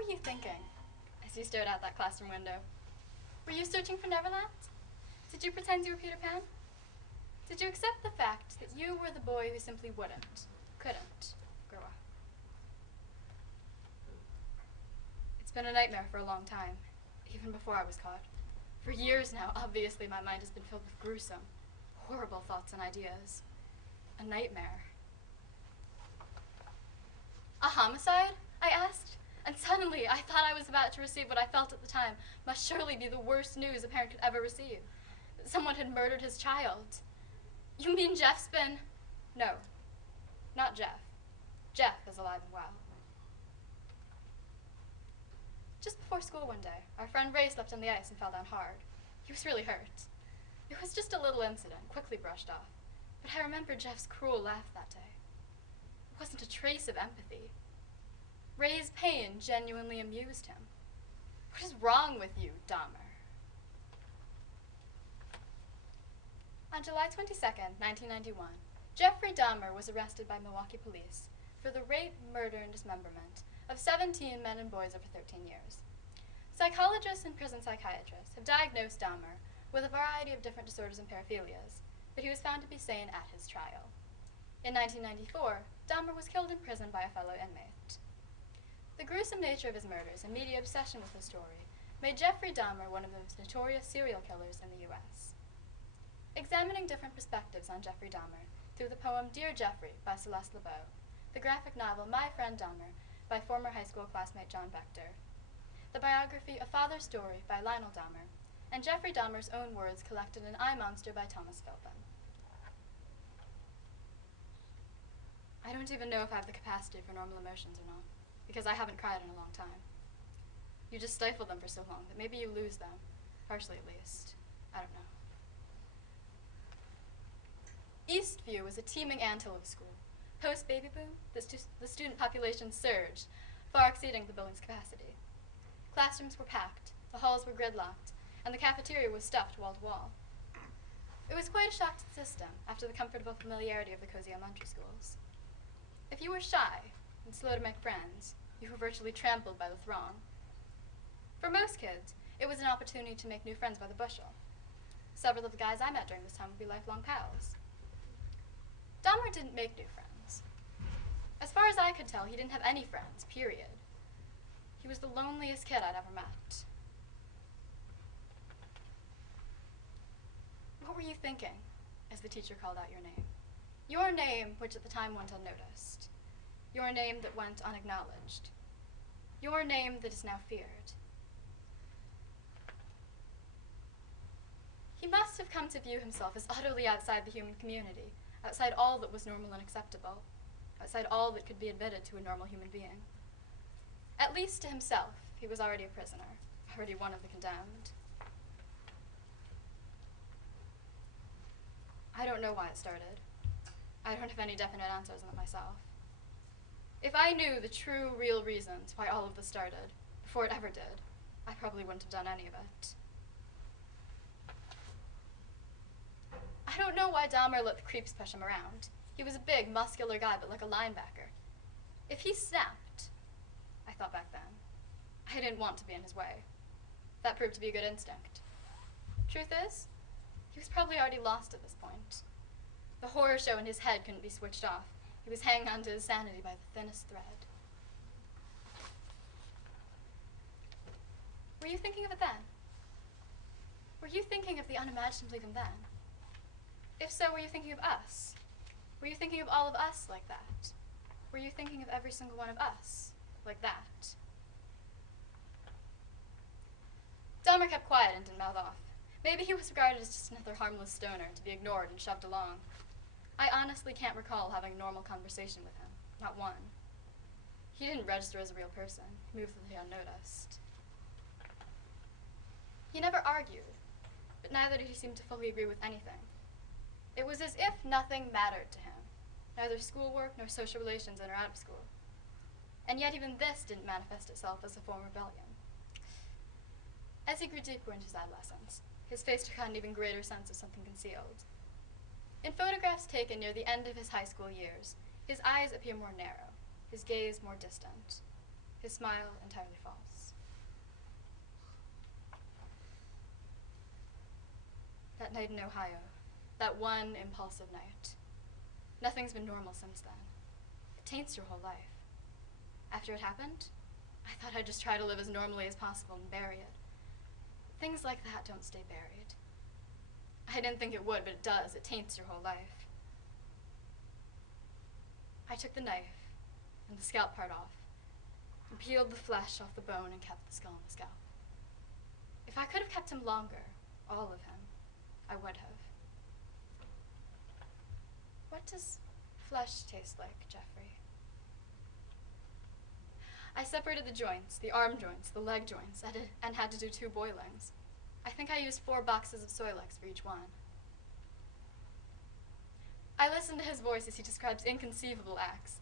What were you thinking as you stared out that classroom window? Were you searching for Neverland? Did you pretend you were Peter Pan? Did you accept the fact that you were the boy who simply couldn't grow up? It's been a nightmare for a long time, even before I was caught. For years now, obviously, my mind has been filled with gruesome, horrible thoughts and ideas. A nightmare. A homicide? I asked. And suddenly, I thought I was about to receive what I felt at the time must surely be the worst news a parent could ever receive. That someone had murdered his child. You mean Jeff's been... No, not Jeff. Jeff is alive and well. Just before school one day, our friend Ray slipped on the ice and fell down hard. He was really hurt. It was just a little incident, quickly brushed off. But I remember Jeff's cruel laugh that day. It wasn't a trace of empathy. Ray's pain genuinely amused him. What is wrong with you, Dahmer? On July 22nd, 1991, Jeffrey Dahmer was arrested by Milwaukee police for the rape, murder, and dismemberment of 17 men and boys over 13 years. Psychologists and prison psychiatrists have diagnosed Dahmer with a variety of different disorders and paraphilias, but he was found to be sane at his trial. In 1994, Dahmer was killed in prison by a fellow inmate. The gruesome nature of his murders and media obsession with his story made Jeffrey Dahmer one of the most notorious serial killers in the U.S. Examining different perspectives on Jeffrey Dahmer through the poem Dear Jeffrey by Celeste LeBeau, the graphic novel My Friend Dahmer by former high school classmate John Bechter, the biography A Father's Story by Lionel Dahmer, and Jeffrey Dahmer's own words collected in I, Monster by Thomas Philpin. I don't even know if I have the capacity for normal emotions or not, because I haven't cried in a long time. You just stifle them for so long that maybe you lose them, partially at least. I don't know. Eastview was a teeming anthill of school. Post-baby boom, the student population surged, far exceeding the building's capacity. Classrooms were packed, the halls were gridlocked, and the cafeteria was stuffed wall to wall. It was quite a shock to the system after the comfortable familiarity of the cozy elementary schools. If you were shy and slow to make friends, you were virtually trampled by the throng. For most kids, it was an opportunity to make new friends by the bushel. Several of the guys I met during this time would be lifelong pals. Dahmer didn't make new friends. As far as I could tell, he didn't have any friends, period. He was the loneliest kid I'd ever met. What were you thinking as the teacher called out your name? Your name, which at the time went unnoticed. Your name that went unacknowledged. Your name that is now feared. He must have come to view himself as utterly outside the human community, outside all that was normal and acceptable, outside all that could be admitted to a normal human being. At least to himself, he was already a prisoner, already one of the condemned. I don't know why it started. I don't have any definite answers on it myself. If I knew the true, real reasons why all of this started, before it ever did, I probably wouldn't have done any of it. I don't know why Dahmer let the creeps push him around. He was a big, muscular guy, but like a linebacker. If he snapped, I thought back then, I didn't want to be in his way. That proved to be a good instinct. Truth is, he was probably already lost at this point. The horror show in his head couldn't be switched off. He was hanging on to his sanity by the thinnest thread. Were you thinking of it then? Were you thinking of the unimaginable even then? If so, were you thinking of us? Were you thinking of all of us like that? Were you thinking of every single one of us like that? Dahmer kept quiet and didn't mouth off. Maybe he was regarded as just another harmless stoner to be ignored and shoved along. I honestly can't recall having a normal conversation with him, not one. He didn't register as a real person. He moved the unnoticed. He never argued, but neither did he seem to fully agree with anything. It was as if nothing mattered to him, neither schoolwork nor social relations in or out of school. And yet even this didn't manifest itself as a form of rebellion. As he grew deeper into his adolescence, his face took on an even greater sense of something concealed. In photographs taken near the end of his high school years, his eyes appear more narrow, his gaze more distant. his smile entirely false. That night in Ohio, that one impulsive night. Nothing's been normal since then. It taints your whole life. After it happened, I thought I'd just try to live as normally as possible and bury it. Things like that don't stay buried. I didn't think it would, but it does. It taints your whole life. I took the knife and the scalp part off and peeled the flesh off the bone and kept the skull and the scalp. If I could have kept him longer, all of him, I would have. What does flesh taste like, Jeffrey? I separated the joints, the arm joints, the leg joints, and had to do 2 boilings. I think I used 4 boxes of Soilex for each one. I listened to his voice as he describes inconceivable acts.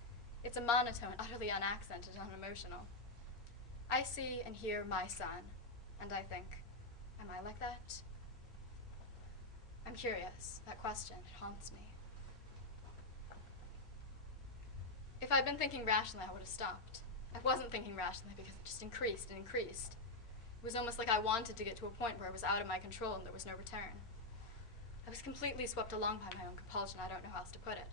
It's a monotone, utterly unaccented and unemotional. I see and hear my son, and I think, am I like that? I'm curious. That question, it haunts me. If I'd been thinking rationally, I would have stopped. I wasn't thinking rationally because it just increased and increased. It was almost like I wanted to get to a point where it was out of my control and there was no return. I was completely swept along by my own compulsion. I don't know how else to put it.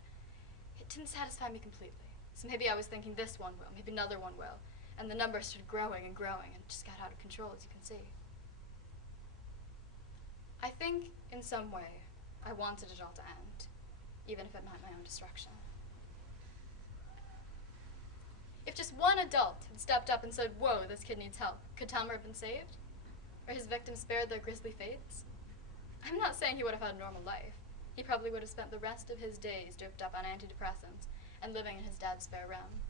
It didn't satisfy me completely. So maybe I was thinking this one will, maybe another one will, and the numbers started growing and growing, and it just got out of control, as you can see. I think, in some way, I wanted it all to end, even if it meant my own destruction. If just one adult had stepped up and said, "Whoa, this kid needs help," could Tomer have been saved? Or his victims spared their grisly fates? I'm not saying he would have had a normal life. He probably would have spent the rest of his days dripped up on antidepressants and living in his dad's spare room.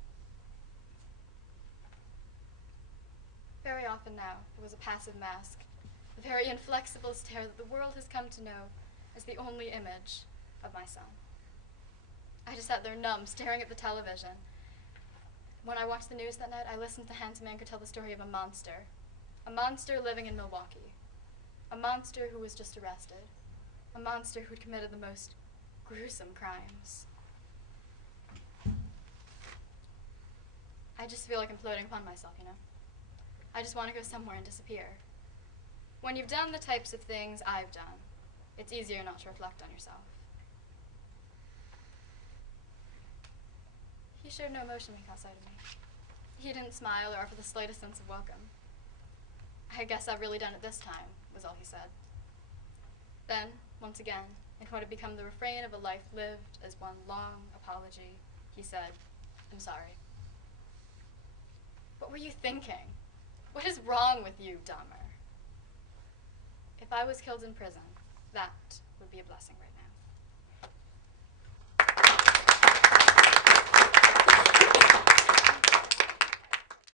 Very often now, there was a passive mask, a very inflexible stare that the world has come to know as the only image of my son. I just sat there numb, staring at the television. When I watched the news that night, I listened to the handsome anchor tell the story of a monster living in Milwaukee, a monster who was just arrested, a monster who'd committed the most gruesome crimes. I just feel like I'm floating upon myself, you know? I just want to go somewhere and disappear. When you've done the types of things I've done, it's easier not to reflect on yourself. He showed no emotion when he caught sight of me. He didn't smile or offer the slightest sense of welcome. "I guess I've really done it this time," was all he said. Then, once again, in what had become the refrain of a life lived as one long apology, he said, "I'm sorry." What were you thinking? What is wrong with you, Dahmer? If I was killed in prison, that would be a blessing right now.